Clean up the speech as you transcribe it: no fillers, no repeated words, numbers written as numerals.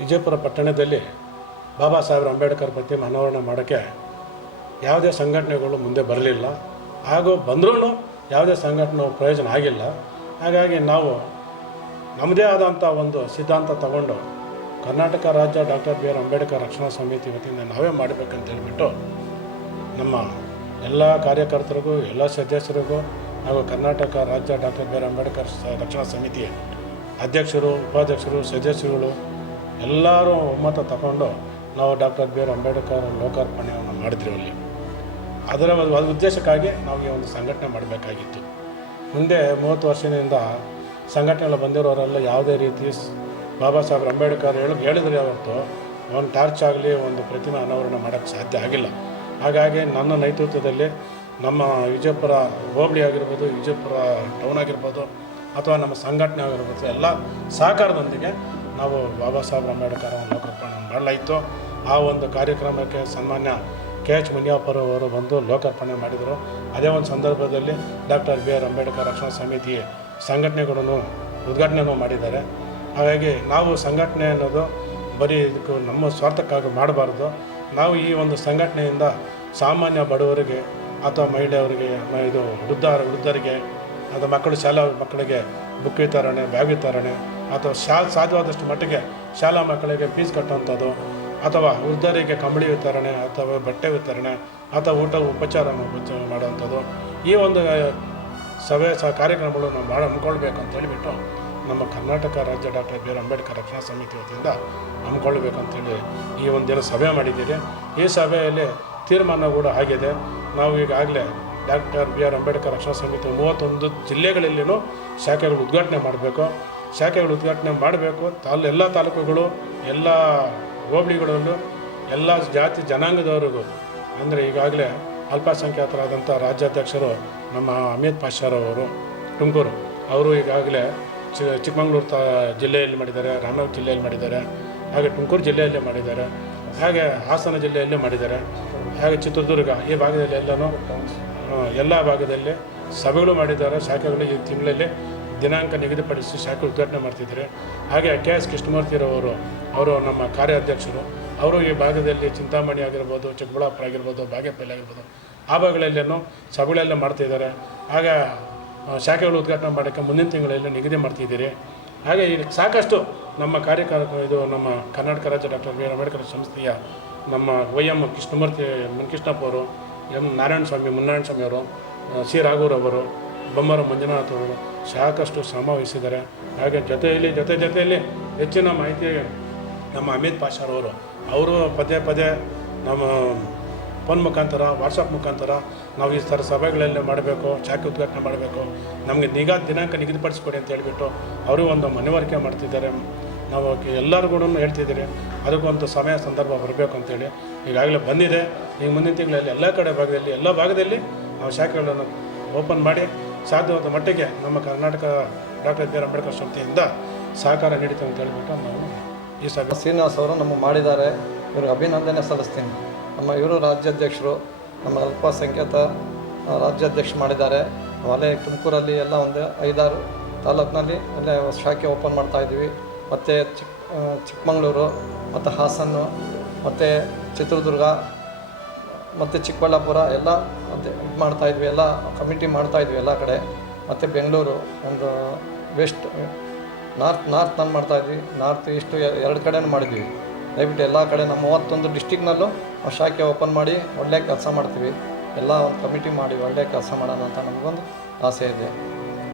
ವಿಜಯಪುರ ಪಟ್ಟಣದಲ್ಲಿ ಬಾಬಾ ಸಾಹೇಬ್ ಅಂಬೇಡ್ಕರ್ ಪ್ರತಿಮೆ ಅನಾವರಣ ಮಾಡೋಕ್ಕೆ ಯಾವುದೇ ಸಂಘಟನೆಗಳು ಮುಂದೆ ಬರಲಿಲ್ಲ. ಹಾಗೂ ಬಂದರೂ ಯಾವುದೇ ಸಂಘಟನೆ ಪ್ರಯೋಜನ ಆಗಿಲ್ಲ. ಹಾಗಾಗಿ ನಾವು ನಮ್ಮದೇ ಆದಂಥ ಒಂದು ಸಿದ್ಧಾಂತ ತಗೊಂಡು ಕರ್ನಾಟಕ ರಾಜ್ಯ ಡಾಕ್ಟರ್ ಬಿ ಆರ್ ಅಂಬೇಡ್ಕರ್ ರಕ್ಷಣಾ ಸಮಿತಿ ವತಿಯಿಂದ ನಾವೇ ಮಾಡಬೇಕಂತ ಹೇಳಿಬಿಟ್ಟು ನಮ್ಮ ಎಲ್ಲ ಕಾರ್ಯಕರ್ತರಿಗೂ ಎಲ್ಲ ಸದಸ್ಯರಿಗೂ ಹಾಗೂ ಕರ್ನಾಟಕ ರಾಜ್ಯ ಡಾಕ್ಟರ್ ಬಿ ಆರ್ ಅಂಬೇಡ್ಕರ್ ರಕ್ಷಣಾ ಸಮಿತಿಯ ಅಧ್ಯಕ್ಷರು, ಉಪಾಧ್ಯಕ್ಷರು, ಸದಸ್ಯರುಗಳು ಎಲ್ಲರೂ ಒಮ್ಮತ ತಗೊಂಡು ನಾವು ಡಾಕ್ಟರ್ ಬಿ ಆರ್ ಅಂಬೇಡ್ಕರ್ ಲೋಕಾರ್ಪಣೆಯನ್ನು ಮಾಡಿದ್ವಿ. ಅಲ್ಲಿ ಅದರ ಉದ್ದೇಶಕ್ಕಾಗಿ ನಾವು ಈ ಒಂದು ಸಂಘಟನೆ ಮಾಡಬೇಕಾಗಿತ್ತು. ಮುಂದೆ 30 ವರ್ಷದಿಂದ ಸಂಘಟನೆಗಳು ಬಂದಿರೋರೆಲ್ಲ ಯಾವುದೇ ರೀತಿ ಬಾಬಾ ಸಾಹೇಬ್ ಅಂಬೇಡ್ಕರ್ ಹೇಳಿದ್ರೆ ಹೊರತು ಒಂದು ಟಾರ್ಚ್ ಆಗಲಿ ಒಂದು ಪ್ರತಿಮೆ ಅನಾವರಣ ಮಾಡೋಕ್ಕೆ ಸಾಧ್ಯ ಆಗಿಲ್ಲ. ಹಾಗಾಗಿ ನನ್ನ ನೇತೃತ್ವದಲ್ಲಿ ನಮ್ಮ ವಿಜಯಪುರ ಹೋಬಳಿ ಆಗಿರ್ಬೋದು, ವಿಜಯಪುರ ಟೌನ್ ಆಗಿರ್ಬೋದು ಅಥವಾ ನಮ್ಮ ಸಂಘಟನೆ ಆಗಿರ್ಬೋದು ಎಲ್ಲ ಸಹಕಾರದೊಂದಿಗೆ ನಾವು ಬಾಬಾ ಸಾಹೇಬ್ ಅಂಬೇಡ್ಕರ್ ಲೋಕಾರ್ಪಣೆ ಮಾಡಲಾಯಿತು. ಆ ಒಂದು ಕಾರ್ಯಕ್ರಮಕ್ಕೆ ಸನ್ಮಾನ್ಯ KH ಮುನಿಯಪ್ಪರು ಅವರು ಬಂದು ಲೋಕಾರ್ಪಣೆ ಮಾಡಿದರು. ಅದೇ ಒಂದು ಸಂದರ್ಭದಲ್ಲಿ ಡಾಕ್ಟರ್ ಬಿ ಆರ್ ಅಂಬೇಡ್ಕರ್ ರಕ್ಷಣಾ ಸಮಿತಿ ಸಂಘಟನೆಗಳನ್ನು ಉದ್ಘಾಟನೆಯೂ ಮಾಡಿದ್ದಾರೆ. ಹಾಗಾಗಿ ನಾವು ಸಂಘಟನೆ ಅನ್ನೋದು ಬರೀ ಇದಕ್ಕೆ ನಮ್ಮ ಸ್ವಾರ್ಥಕ್ಕಾಗಿ ಮಾಡಬಾರ್ದು. ನಾವು ಈ ಒಂದು ಸಂಘಟನೆಯಿಂದ ಸಾಮಾನ್ಯ ಬಡವರಿಗೆ ಅಥವಾ ಮಹಿಳೆಯರಿಗೆ, ಇದು ವೃದ್ಧರಿಗೆ ಅಥವಾ ಶಾಲಾ ಮಕ್ಕಳಿಗೆ ಬುಕ್ ವಿತರಣೆ, ಬ್ಯಾಗ್ ವಿತರಣೆ ಅಥವಾ ಸಾಧ್ಯವಾದಷ್ಟು ಮಟ್ಟಿಗೆ ಶಾಲಾ ಮಕ್ಕಳಿಗೆ ಫೀಸ್ ಕಟ್ಟುವಂಥದ್ದು ಅಥವಾ ವೃದ್ಧರಿಗೆ ಕಂಬಳಿ ವಿತರಣೆ ಅಥವಾ ಬಟ್ಟೆ ವಿತರಣೆ ಅಥವಾ ಊಟ ಉಪಚಾರ ಮಾಡುವಂಥದ್ದು, ಈ ಒಂದು ಸಭೆ ಕಾರ್ಯಕ್ರಮಗಳು ನಾವು ಹಮ್ಮಿಕೊಳ್ಬೇಕು ಅಂತ ಹೇಳಿಬಿಟ್ಟು ನಮ್ಮ ಕರ್ನಾಟಕ ರಾಜ್ಯ ಡಾಕ್ಟರ್ ಬಿ ಆರ್ ಅಂಬೇಡ್ಕರ್ ರಕ್ಷಣಾ ಸಮಿತಿ ವತಿಯಿಂದ ಹಮ್ಮಿಕೊಳ್ಬೇಕಂತೇಳಿ ಈ ಒಂದು ದಿನ ಸಭೆ ಮಾಡಿದ್ದೀರಿ. ಈ ಸಭೆಯಲ್ಲಿ ತೀರ್ಮಾನ ಕೂಡ ಆಗಿದೆ. ನಾವು ಈಗಾಗಲೇ ಡಾಕ್ಟರ್ ಬಿ ಆರ್ ಅಂಬೇಡ್ಕರ್ ರಕ್ಷಣಾ ಸಮಿತಿ 31 ಜಿಲ್ಲೆಗಳಲ್ಲಿಯೂ ಶಾಖೆಗಳು ಉದ್ಘಾಟನೆ ಮಾಡಬೇಕು. ಶಾಖೆಗಳು ಉದ್ಘಾಟನೆ ಮಾಡಬೇಕು. ಎಲ್ಲ ತಾಲೂಕುಗಳು, ಎಲ್ಲ ಹೋಬಳಿಗಳಲ್ಲೂ ಎಲ್ಲ ಜಾತಿ ಜನಾಂಗದವರಿಗೂ, ಅಂದರೆ ಈಗಾಗಲೇ ಅಲ್ಪಸಂಖ್ಯಾತರಾದಂಥ ರಾಜ್ಯಾಧ್ಯಕ್ಷರು ನಮ್ಮ ಅಮಿತ್ ಪಾಷಾರವರು ತುಮಕೂರು ಅವರು ಈಗಾಗಲೇ ಚಿಕ್ಕಮಗಳೂರು ಜಿಲ್ಲೆಯಲ್ಲಿ ಮಾಡಿದ್ದಾರೆ, ರಾಮನಗರ ಜಿಲ್ಲೆಯಲ್ಲಿ ಮಾಡಿದ್ದಾರೆ, ಹಾಗೆ ತುಮಕೂರು ಜಿಲ್ಲೆಯಲ್ಲೇ ಮಾಡಿದ್ದಾರೆ, ಹಾಗೆ ಹಾಸನ ಜಿಲ್ಲೆಯಲ್ಲೇ ಮಾಡಿದ್ದಾರೆ, ಹಾಗೆ ಚಿತ್ರದುರ್ಗ ಈ ಭಾಗದಲ್ಲಿ ಎಲ್ಲ ಭಾಗದಲ್ಲಿ ಸಭೆಗಳು ಮಾಡಿದ್ದಾರೆ. ಶಾಖೆಗಳು ಈ ತಿಂಗಳಲ್ಲಿ ದಿನಾಂಕ ನಿಗದಿಪಡಿಸಿ ಶಾಖೆ ಉದ್ಘಾಟನೆ ಮಾಡ್ತಿದ್ದಾರೆ. ಹಾಗೆ KS ಕೃಷ್ಣಮೂರ್ತಿರವರು ಅವರು ನಮ್ಮ ಕಾರ್ಯಾಧ್ಯಕ್ಷರು, ಅವರು ಈ ಭಾಗದಲ್ಲಿ ಚಿಂತಾಮಣಿ ಆಗಿರ್ಬೋದು, ಚಿಕ್ಕಬಳ್ಳಾಪುರ ಆಗಿರ್ಬೋದು, ಬಾಗೇಪಲ್ಲಿ ಆಗಿರ್ಬೋದು ಆ ಭಾಗಗಳಲ್ಲೇನೋ ಸಭೆಗಳೆಲ್ಲ ಮಾಡ್ತಿದ್ದಾರೆ. ಹಾಗೆ ಶಾಖೆಗಳು ಉದ್ಘಾಟನೆ ಮಾಡೋಕ್ಕೆ ಮುಂದಿನ ತಿಂಗಳಲ್ಲಿ ನಿಗದಿ ಮಾಡ್ತಿದ್ದೀರಿ. ಹಾಗೆ ಈಗ ಸಾಕಷ್ಟು ನಮ್ಮ ಇದು ನಮ್ಮ ಕರ್ನಾಟಕ ರಾಜ್ಯ ಡಾಕ್ಟರ್ ಬಿ ಆರ್ ಅಂಬೇಡ್ಕರ್ ಸಂಸ್ಥೆಯ ನಮ್ಮ YM ಕೃಷ್ಣಮೂರ್ತಿ ಮುನಿಕೃಷ್ಣಪ್ಪ ಅವರು, M ನಾರಾಯಣ ಸ್ವಾಮಿ ಮುನ್ನಾರಾಯಣ ಸ್ವಾಮಿ ಅವರು, C ರಾಘೂರವರು, ಬೊಮ್ಮರ ಮಂಜುನಾಥ್ ಅವರು ಸಾಕಷ್ಟು ಶ್ರಮ ವಹಿಸಿದ್ದಾರೆ. ಹಾಗೆ ಜೊತೆಯಲ್ಲಿ ಹೆಚ್ಚಿನ ಮಾಹಿತಿ ನಮ್ಮ ಅಮಿತ್ ಪಾಷಾರವರು ಅವರು ಪದೇ ನಮ್ಮ ಫೋನ್ ಮುಖಾಂತರ, ವಾಟ್ಸಪ್ ಮುಖಾಂತರ ನಾವು ಈ ಥರ ಸಭೆಗಳಲ್ಲೇ ಮಾಡಬೇಕು, ಶಾಖೆ ಉದ್ಘಾಟನೆ ಮಾಡಬೇಕು, ನಮಗೆ ದಿನಾಂಕ ನಿಗದಿಪಡಿಸ್ಕೊಡಿ ಅಂತ ಹೇಳಿಬಿಟ್ಟು ಅವರು ಒಂದು ಮನವರಿಕೆ ಮಾಡ್ತಿದ್ದಾರೆ. ನಾವು ಎಲ್ಲರಿಗೂ ಹೇಳ್ತಿದ್ದೀರಿ ಅದಕ್ಕೊಂದು ಸಮಯ ಸಂದರ್ಭ ಬರಬೇಕು ಅಂತೇಳಿ ಈಗಾಗಲೇ ಬಂದಿದೆ. ಈಗ ಮುಂದಿನ ತಿಂಗಳಲ್ಲಿ ಎಲ್ಲ ಭಾಗದಲ್ಲಿ ನಾವು ಶಾಖೆಗಳನ್ನು ಓಪನ್ ಮಾಡಿ ಸಾಧ್ಯವಾದ ಮಟ್ಟಿಗೆ ನಮ್ಮ Karnataka doctor B R Ambedkar ಸಂಸ್ಥೆಯಿಂದ ಸಹಕಾರ ನೀಡುತ್ತೆ ಅಂತ ಹೇಳಿಬಿಟ್ಟು ನಾವು ಈ ಸಭೆ ಶ್ರೀನಿವಾಸ್ ಅವರು ನಮಗೆ ಮಾಡಿದ್ದಾರೆ. ಇವ್ರಿಗೆ ಅಭಿನಂದನೆ ಸಲ್ಲಿಸ್ತೀನಿ. ಇವರು ರಾಜ್ಯಾಧ್ಯಕ್ಷರು, ನಮ್ಮ ಅಲ್ಪಸಂಖ್ಯಾತ ರಾಜ್ಯಾಧ್ಯಕ್ಷರು ಮಾಡಿದ್ದಾರೆ. ಅಲ್ಲೇ ತುಮಕೂರಲ್ಲಿ ಎಲ್ಲ ಒಂದು 5-6 ತಾಲೂಕಿನಲ್ಲಿ ಅಲ್ಲೇ ಶಾಖೆ ಓಪನ್ ಮಾಡ್ತಾಯಿದ್ವಿ. ಮತ್ತು ಚಿಕ್ಕಮಗಳೂರು ಮತ್ತು ಹಾಸನ ಮತ್ತು ಚಿತ್ರದುರ್ಗ ಮತ್ತು ಚಿಕ್ಕಬಳ್ಳಾಪುರ ಎಲ್ಲ ಇದು ಮಾಡ್ತಾಯಿದ್ವಿ, ಎಲ್ಲ ಕಮಿಟಿ ಮಾಡ್ತಾಯಿದ್ವಿ ಎಲ್ಲ ಕಡೆ. ಮತ್ತು ಬೆಂಗಳೂರು ಒಂದು ವೆಸ್ಟ್ ನಾರ್ತ್ನಲ್ಲಿ ಮಾಡ್ತಾಯಿದ್ವಿ, ನಾರ್ತ್ ಈಸ್ಟು 2 ಕಡೆನೂ ಮಾಡಿದ್ವಿ. ದಯವಿಟ್ಟು ಎಲ್ಲ ಕಡೆ ನಮ್ಮ 31 ಡಿಸ್ಟಿಕ್ನಲ್ಲೂ ಶಾಖೆ ಓಪನ್ ಮಾಡಿ ಒಳ್ಳೆಯ ಕೆಲಸ ಮಾಡ್ತೀವಿ. ಎಲ್ಲ ಒಂದು ಕಮಿಟಿ ಮಾಡಿ ಒಳ್ಳೆಯ ಕೆಲಸ ಮಾಡೋಣ ಅಂತ ನಮಗೊಂದು ಆಸೆ ಇದೆ.